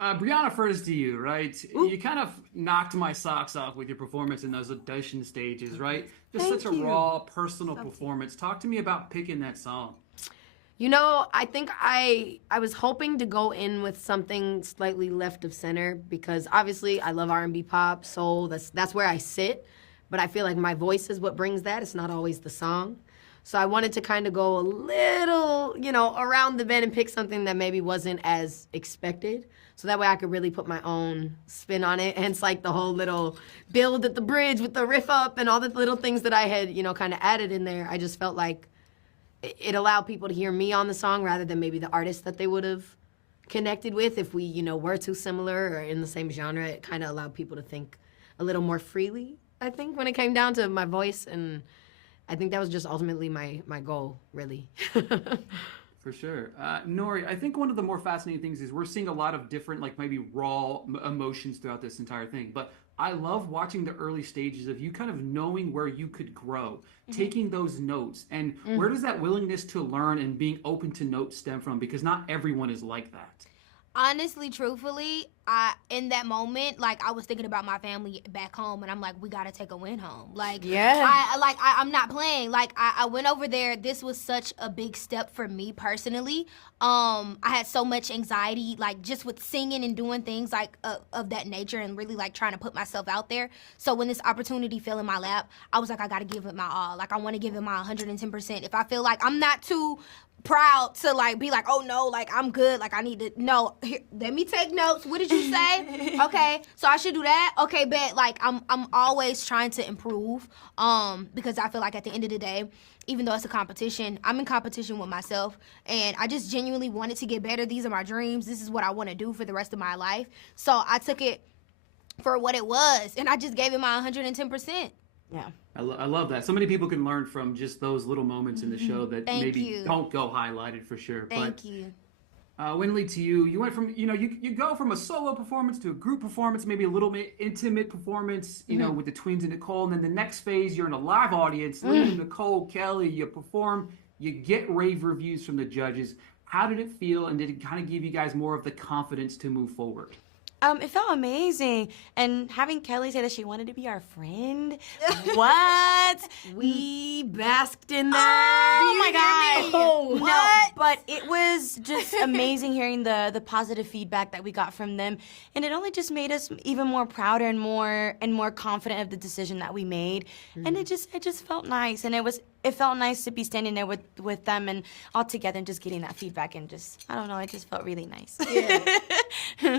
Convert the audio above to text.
Brianna, first to you, right? Ooh, You kind of knocked my socks off with your performance in those audition stages, right? Just such a thank you. raw, personal Love to. performance. Talk to me about picking that song. You know, I think I was hoping to go in with something slightly left of center because obviously I love R&B, pop, soul. That's where I sit, but I feel like my voice is what brings that. It's not always the song. So I wanted to kind of go a little, around the bend and pick something that maybe wasn't as expected. So that way I could really put my own spin on it. Hence like the whole little build at the bridge with the riff up and all the little things that I had, kind of added in there. I just felt like it allowed people to hear me on the song rather than maybe the artist that they would have connected with if we, were too similar or in the same genre. It kind of allowed people to think a little more freely, I think, when it came down to my voice. And I think that was just ultimately my goal, really. For sure. Nori, I think one of the more fascinating things is we're seeing a lot of different, like maybe raw emotions throughout this entire thing. But I love watching the early stages of you kind of knowing where you could grow, taking those notes. And where does that willingness to learn and being open to notes stem from? Because not everyone is like that. Honestly, truthfully, in that moment, like I was thinking about my family back home, and I'm like, we gotta take a win home. Like, Yeah. I'm not playing. Like, I went over there. This was such a big step for me personally. I had so much anxiety, like just with singing and doing things like of that nature, and really like trying to put myself out there. So when this opportunity fell in my lap, I was like, I gotta give it my all. Like, I want to give it my 110%. If I feel like I'm not too proud to like be like, oh no, like I'm good, like I need to here, let me take notes. What did you say? Okay, so I should do that. Okay, bet. Like I'm always trying to improve, because I feel like at the end of the day, even though it's a competition, I'm in competition with myself, and I just genuinely wanted to get better. These are my dreams. This is what I want to do for the rest of my life. So I took it for what it was, and I just gave it my 110%. Yeah. I love that. So many people can learn from just those little moments in the show that Thank maybe you. don't go highlighted for sure. Thank you. Wennely, to you, you went from, you go from a solo performance to a group performance, maybe a little bit intimate performance, with the twins and Nicole. And then the next phase, you're in a live audience, leading Nicole, Kelly, you perform, you get rave reviews from the judges. How did it feel? And did it kind of give you guys more of the confidence to move forward? It felt amazing. And having Kelly say that she wanted to be our friend. What? We basked in that. Oh my God. Oh, No, but it was just amazing hearing the positive feedback that we got from them. And it only just made us even more prouder and more confident of the decision that we made. And it just felt nice. And it felt nice to be standing there with them and all together and just getting that feedback and just, I don't know, it just felt really nice. Yeah.